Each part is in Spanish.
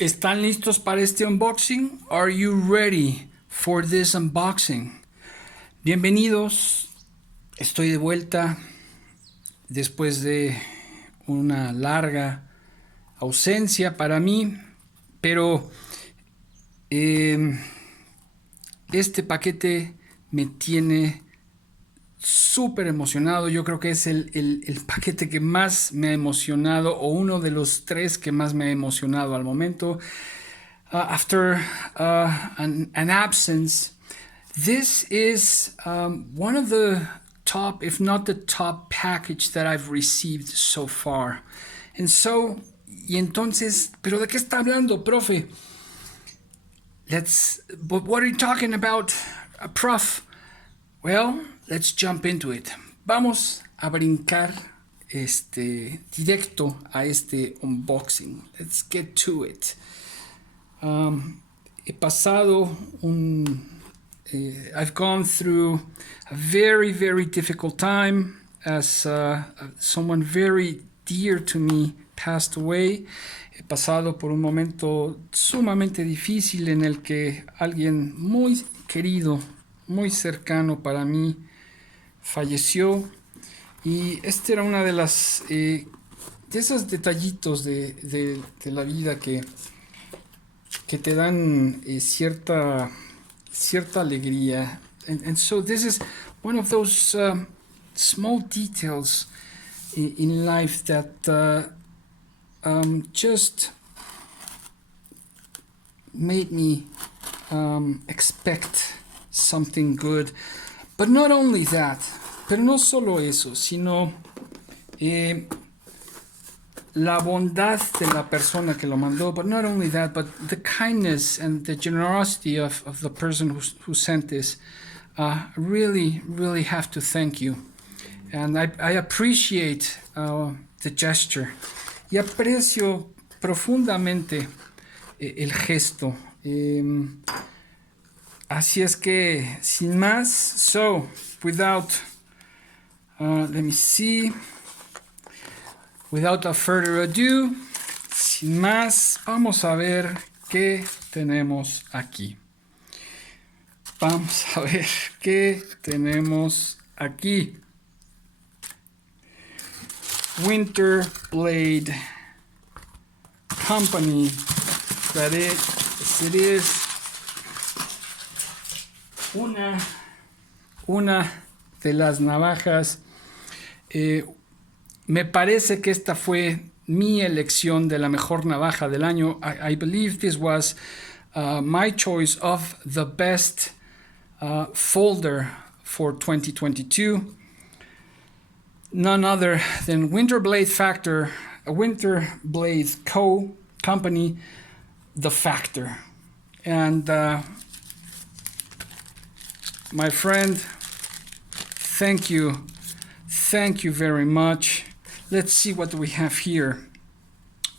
¿Están listos para este unboxing? Are you ready for this unboxing? Bienvenidos. Estoy de vuelta después de una larga ausencia para mí, pero este paquete me tiene súper emocionado. Yo creo que es el paquete que más me ha emocionado, o uno de los tres que más me ha emocionado al momento. After an absence, this is one of the top, if not the top package that I've received so far. Y entonces, ¿pero de qué está hablando, profe? But what are you talking about, prof? Well, let's jump into it. Vamos a brincar directo a este unboxing. Let's get to it. He pasado I've gone through a very, very difficult time as someone very dear to me passed away. He pasado por un momento sumamente difícil en el que alguien muy querido, muy cercano para mí, falleció. Y este era una de las de esos detallitos de la vida que te dan cierta alegría. And so this is one of those small details in life that just made me expect something good. But not only that, pero no solo eso, sino la bondad de la persona que lo mandó. But not only that, but the kindness and the generosity of the person who sent this. Really, really have to thank you. And I appreciate the gesture. Y aprecio profundamente el gesto. Así es que, sin más, so, without, let me see, without a further ado, sin más, vamos a ver qué tenemos aquí. Vamos a ver qué tenemos aquí. Winter Blade Company, that it is una de las navajas. Me parece que esta fue mi elección de la mejor navaja del año. I believe this was my choice of the best folder for 2022. None other than Winter Blade Company, The Factor. And my friend, thank you very much. Let's see what we have here.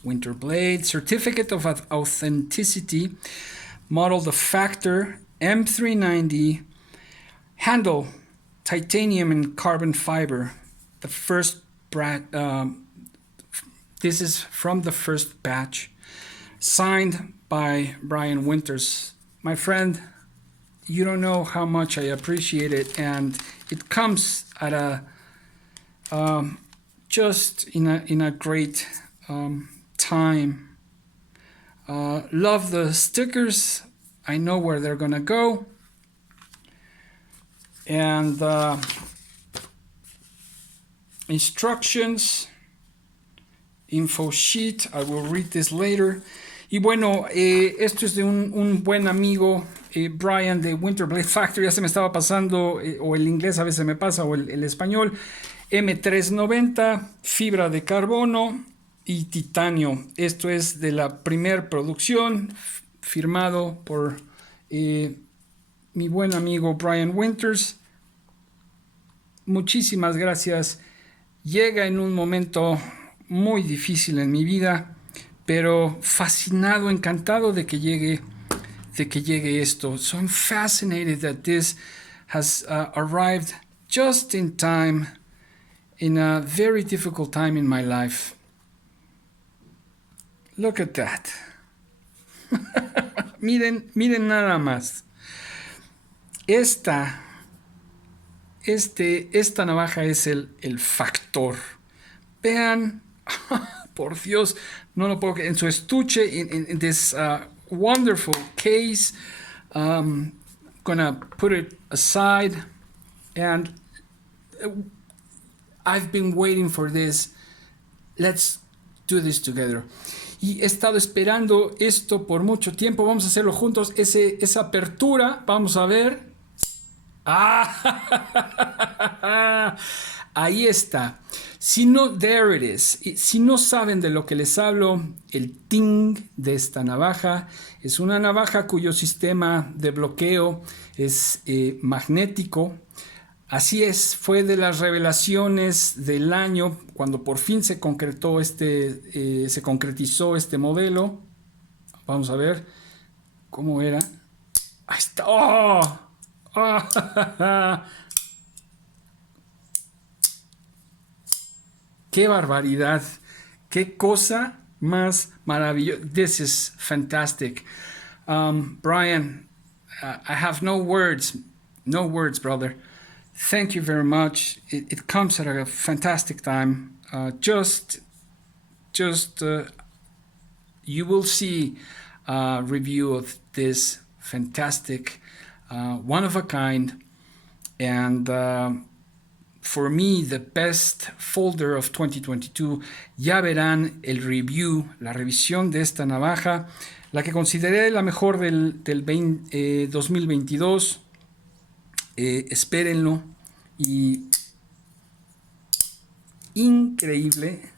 Winter Blade, Certificate of Authenticity, model The Factor, M390, handle, titanium and carbon fiber. The first this is from the first batch, signed by Brian Winters. My friend, you don't know how much I appreciate it, and it comes at a just in a great time. Love the stickers. I know where they're gonna go, and instructions, info sheet. I will read this later. Y bueno, esto es de un buen amigo, Brian de Winter Blade Factory. Ya se me estaba pasando, o el inglés a veces me pasa, o el español. M390, fibra de carbono y titanio. Esto es de la primer producción, firmado por mi buen amigo Brian Winters. Muchísimas gracias. Llega en un momento muy difícil en mi vida, pero fascinado, encantado de que llegue esto. So I'm fascinated that this has arrived just in time, in a very difficult time in my life. Look at that. Miren nada más. Esta navaja es el factor. Vean, por Dios, no lo puedo creer. En su estuche, in this wonderful case, gonna put it aside, and I've been waiting for this. Let's do this together. Y he estado esperando esto por mucho tiempo. Vamos a hacerlo juntos. Esa apertura, vamos a ver. ¡Ah! Ahí está. Si no, there it is. Si no saben de lo que les hablo, el ting de esta navaja es una navaja cuyo sistema de bloqueo es magnético. Así es, fue de las revelaciones del año cuando por fin se concretizó este modelo. Vamos a ver cómo era. Ahí está. ¡Oh! ¡Qué barbaridad! ¡Qué cosa más maravillosa! This is fantastic. Brian, I have no words. No words, brother. Thank you very much. It comes at a fantastic time. You will see a review of this fantastic, one of a kind, and for me, the best folder of 2022. Ya verán el review, la revisión de esta navaja, la que consideré la mejor del 2022. Espérenlo. Y increíble.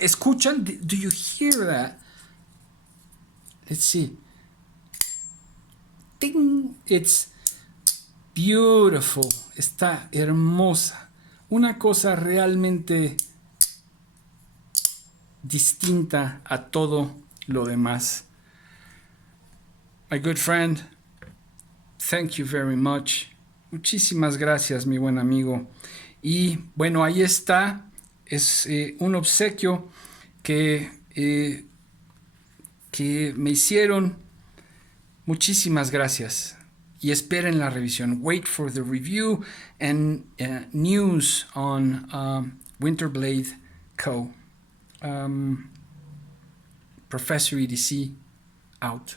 ¿Escuchan? Do you hear that? Let's see. Ding. It's beautiful. Está hermosa. Una cosa realmente distinta a todo lo demás. My good friend, thank you very much. Muchísimas gracias, mi buen amigo. Y bueno, ahí está. Es un obsequio que me hicieron. Muchísimas gracias. Y esperen la revisión. Wait for the review and news on Winterblade Co. Professor EDC out.